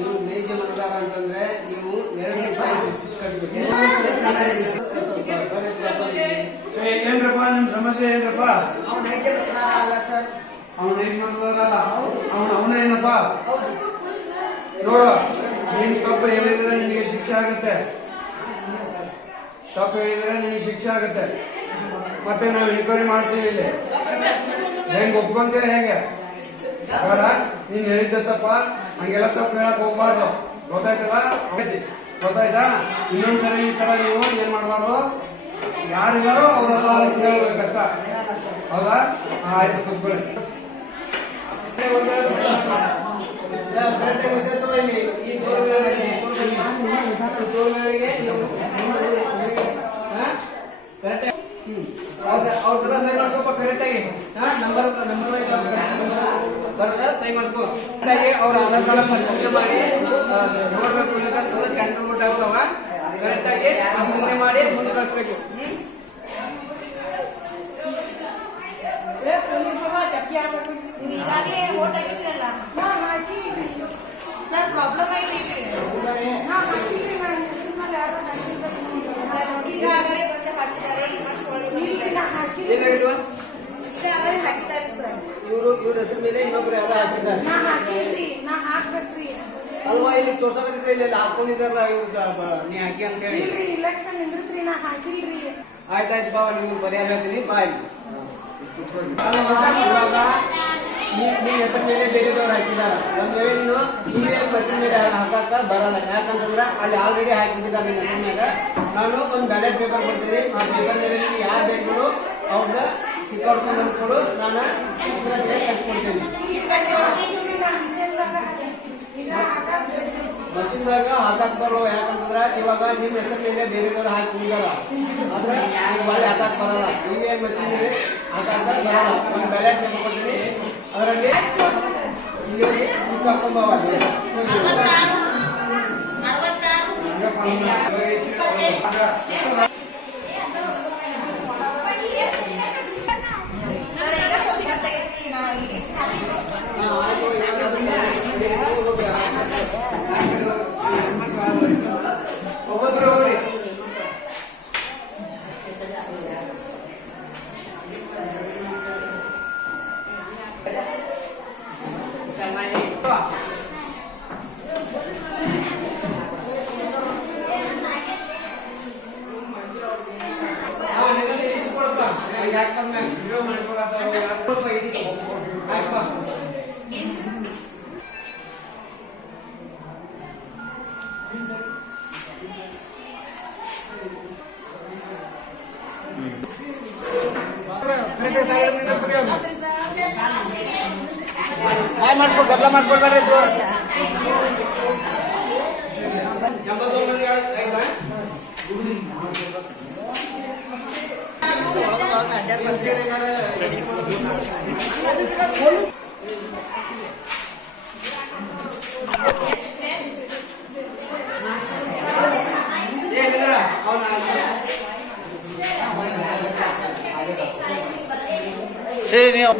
ನೀವು ನೈಜ ಮತದಾರ ಅಂತಂದ್ರೆ ನೀವು 2 ರೂಪಾಯಿ ಏನ್ರಪ್ಪ ನಿಮ್ ಸಮಸ್ಯೆ ಏನ್ರಪ್ಪ? ಅವ್ನು ನೈಜ ಮತದಾರ ಅಲ್ಲ ಸರ್. ಅವ್ನು ನೈಜ ಮತದಾರ ಅಲ್ಲ. ಅವನ ಏನಪ್ಪ ನೋಡು, ನೀನ್ ತಪ್ಪು ಹೇಳಿದ್ರೆ ನಿನಗೆ ಶಿಕ್ಷೆ ಆಗುತ್ತೆ. ತಪ್ಪು ಹೇಳಿದ್ರೆ ನಿನಗೆ ಶಿಕ್ಷೆ ಆಗುತ್ತೆ. ಮತ್ತೆ ನಾವು ಎನ್ಕ್ವೈರಿ ಮಾಡ್ತೀವಿ ಇಲ್ಲಿ. ಹೆಂಗ್ ಒಪ್ಕೊಂತೀರಿ ಹೇಗೆ? ಬೇಡ, ನೀನ್ ಹೇಳಿದ್ದ ತಪ್ಪ, ಹಂಗೆಲ್ಲ ತಪ್ಪು ಹೇಳಕ್ ಹೋಗ್ಬಾರ್ದು. ಗೊತ್ತಾಯ್ತಲ್ಲ? ಗೊತ್ತಾಯ್ತಾ? ಇನ್ನೊಂದ್ಸರಿ ಈ ತರ ನೀವು ಏನ್ ಮಾಡ್ಬಾರ್ದು. ಯಾರಿದಾರೋ ಅವರೆಲ್ಲ ಕೇಳಬೇಕಷ್ಟ. ಹೌದಾ? ಆಯ್ತು, ಕೂತ್ಕೊಳ್ಳಿ. ಈ ತೋರುಗಳಿಗೆ ಕರೆಕ್ಟ್ ಅವ್ರ ಸೈ ಮಾಡ್ಸ್ಕೊಪ್ಪ. ಕರೆಕ್ಟ್ ಆಗಿ ನಂಬರ್ ಬರದ ಸೈ ಮಾಡ್ಸ್ಕೊ. ಅವ್ರ ಆಧಾರ್ ಕಾರ್ಡ್ ಪರಿಶೀಲನೆ ಮಾಡಿ ನೋಡ್ಬೇಕು. ಟೆಂಡರ್ ಊಟ ಆಗ್ತಾವ. ಕರೆಕ್ಟ್ ಆಗಿ ಪರಿಶೀಲನೆ ಮಾಡಿ ಮುಂದೆ ಕಳಿಸ್ಬೇಕು. ಈಗಾಗಲೇ ಓಟ್ ಹಾಕಿದ್ರಲ್ಲ ಸರ್, ಪ್ರಾಬ್ಲಮ್ ಆಗಿದೆ ಸರ್. ಈಗಾಗಲೇ ಮತ್ತೆ ಹಾಕಿದ್ದಾರೆ, ಈಗಾಗಲೇ ಹಾಕಿದ್ದಾರೆ ಸರ್. ಇವ್ರ ಹೆಸರು ಮೇಲೆ ಇನ್ನೊಬ್ರು ಯಾರು ಹಾಕಿದ್ದಾರೆ ಅಲ್ವಾ? ಇಲ್ಲಿ ತೋರ್ಸೋದ್ರಿಂದ ಇಲ್ಲಿ ಹಾಕೊಂಡಿದಾರಲ್ಲ ಇವ್ರದ್ದು ನೀ ಹಾಕಿ ಅಂತ ಹೇಳಿ. ಆಯ್ತಾಯ್ತು ಬಾವ, ನಿಮ್ಗೆ ಪರಿಹಾರ ಹೇಳ್ತೀನಿ. ಬಾಯ್. ಇವಾಗ ನಿಮ್ ಹೆಸರು ಮೇಲೆ ಬೇರೆದವ್ರು ಹಾಕಿದಾರ. ಒಂದ್ ವೇಳೆ ನೀನು ಇವಿಎಂ ಮಷಿನ್ ಮೇಲೆ ಹಾಕಕ್ಕ ಬರಲ್ಲ. ಯಾಕಂತಂದ್ರ ಅಲ್ಲಿ ಆಲ್ರೆಡಿ ಹಾಕಿಟ್ಟಿದ್ದಾರೆ ನಿನ್ನ ಹೆಸರು ಮೇಲೆ. ನಾನು ಒಂದು ಬ್ಯಾಲೆಟ್ ಪೇಪರ್ ಕೊಡ್ತೀನಿ. ಆ ಪೇಪರ್ ಮೇಲೆ ನೀವು ಯಾರು ಬೇಕು ಅವ್ರನ್ನ ಸಿಕ್ಕಾಡ್ಕೊಂಡು ಕೊಡು, ನಾನು ಕಳ್ಸಿಕೊಡ್ತೀನಿ. ಮಷಿನ್ದಾಗ ಹಾಕಕ್ ಬರೋ. ಯಾಕಂತಂದ್ರ ಇವಾಗ ನಿಮ್ ಹೆಸರು ಮೇಲೆ ಬೇರೆದವ್ರು ಹಾಕಿದಾರ, ಆದ್ರೆ ಒಳ್ಳೆ ಹಾಕಕ್ ಬರಲ್ಲ. ಇವಿಎಂ ಮಷಿನ್ ಮೇಲೆ ಹಾಕಕ್ ಬರಲ್ಲ. ಒಂದು ಬ್ಯಾಲೆಟ್ ಪೇಪರ್ ಕೊಡ್ತೀನಿ, ಅದರಲ್ಲಿ ಇಲ್ಲಿ ಸಿಕ್ಕಾಕೊಂಬ. ಒಬ್ಬೊಬ್ರು ಹೋಗ್ರಿ. ಮಾಡಿಸ್ಕೊಡ್ ಗದ್ದಲ ಮಾಡಿಸ್ಕೊಡ್ಬೇಡ್ರಿ. ಆಯ್ತಾ? ಅವಾಗ ಅಡ್ಡಾಡ್ಬಾರ್ದು. ಏ ನೀವು